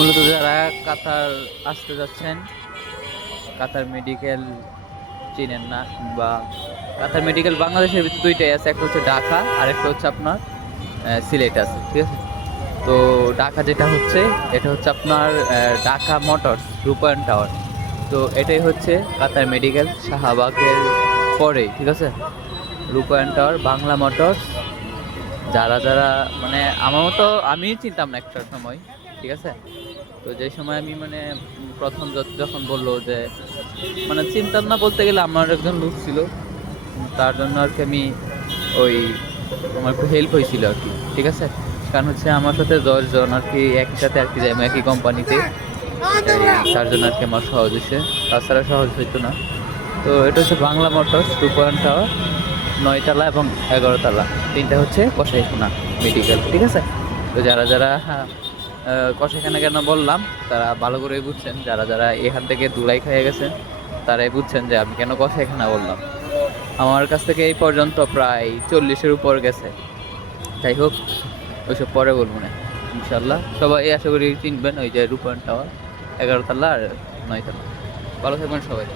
মূলত যারা কাতার আসতে যাচ্ছেন, কাতার মেডিকেল চিনেন না, বা কাতার মেডিকেল বাংলাদেশের ভিতরে দুইটাই আছে, একটা হচ্ছে ঢাকা আর একটা হচ্ছে আপনার সিলেট আছে, ঠিক আছে। তো ঢাকা যেটা হচ্ছে, এটা হচ্ছে আপনার ঢাকা মোটরস রূপায়ণ টাওয়ার। তো এটাই হচ্ছে কাতার মেডিকেল শাহবাগের পরে, ঠিক আছে। রূপায়ণ টাওয়ার, বাংলা মোটরস, যারা যারা মানে আমার মতো আমি চিনতাম না একটা সময়, ঠিক আছে। তো যে সময় আমি মানে প্রথম যখন বললো যে মানে চিনতাম না বলতে গেলে, আমার একজন লোক ছিল, তার জন্য আর কি আমি ওই আমার একটু হেল্প হয়েছিল আর কি, ঠিক আছে। কারণ হচ্ছে আমার সাথে 10 জন আর কি একই সাথে আর কি যাই একই কোম্পানিতে, তার জন্য আর কি আমার সহজ হয়েছে, তাছাড়া সহজ হইতো না। তো এটা হচ্ছে বাংলা মোটরস রূপায়ণ টাওয়ার, 9 তলা এবং 11 তলা, তিনটা হচ্ছে কসাইখানা মেডিকেল, ঠিক আছে। তো যারা যারা কসাইখানা কেন বললাম তারা ভালো করে বুঝছেন, যারা যারা এখান থেকে দুলাই খেয়ে গেছেন তারাই বুঝছেন যে আমি কেন কসাইখানা বললাম। আমার কাছ থেকে এই পর্যন্ত প্রায় 40-এর উপর গেছে। যাই হোক, ওইসব পরে বলবো না। ইনশাল্লাহ সবাই আশা করি চিনবেন ওই যে রূপায়ণ টাওয়ার, 11 তলা আর 9 তলা। ভালো থাকবেন সবাই।